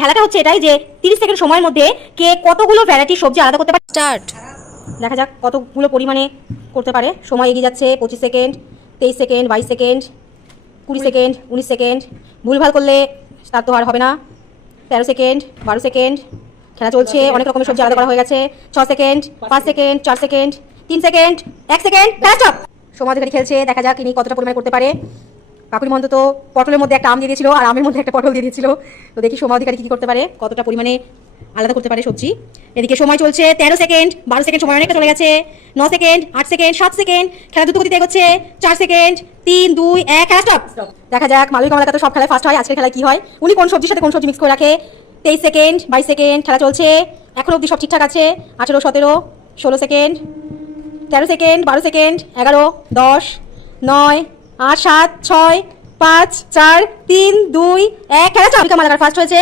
খেলাটা হচ্ছে এটাই যে 30 সেকেন্ড সময়ের মধ্যে কে কতগুলো ভ্যারাইটি সবজি আলাদা করতে পারে। স্টার্ট। দেখা যাক কতগুলো পরিমাণে করতে পারে। সময় এগিয়ে যাচ্ছে। 25 second, 23 second, 22 second, 20 second, 19 second. ভুলভাল করলে তার তো আর হবে না। 13 সেকেন্ড, 12 সেকেন্ড। খেলা চলছে। অনেক রকমের সবজি আলাদা করা হয়ে গেছে। 6 second, 5 second, 4 second, 3 second, 1 second. Stop. সমাধিকারী খেলছে। দেখা যাক ইনি কতটা পরিমাণে করতে পারে। কাকুরি মন্ত তো পটলের মধ্যে একটা আম দিয়ে দিয়েছিল আর আমের মধ্যে একটা পটল দিয়ে দিয়েছিল। তো দেখি সমাধিকারী কি করতে পারে, কতটা পরিমাণে আলাদা করতে পারে সবজি। এদিকে সময় চলছে 13 সেকেন্ড, 12 সেকেন্ড, সময় অনেকটা চলে গেছে। 9 সেকেন্ড, 8 সেকেন্ড, 7 সেকেন্ড। খেলা দ্রুত গতিতে এগোচ্ছে। 4 সেকেন্ড, 3, 2, 1। খেলা স্টপ। দেখা যাক মালবিক কমলাকা তো সব খেলায় ফার্স্ট হয়, আজকের খেলায় কি হয়। উনি কোন সবজির সাথে কোন সবজি মিক্স করে রাখে। 23 সেকেন্ড, 22 সেকেন্ড। খেলা চলছে। এখন অবধি সব ঠিকঠাক আছে। 18, 17, 16 সেকেন্ড, 13 সেকেন্ড, 12 সেকেন্ড, 11, 10, 9, 8, 7, 6, 5, 4, 3, 2, 1। খেলা মালাকার ফার্স্ট হয়েছে।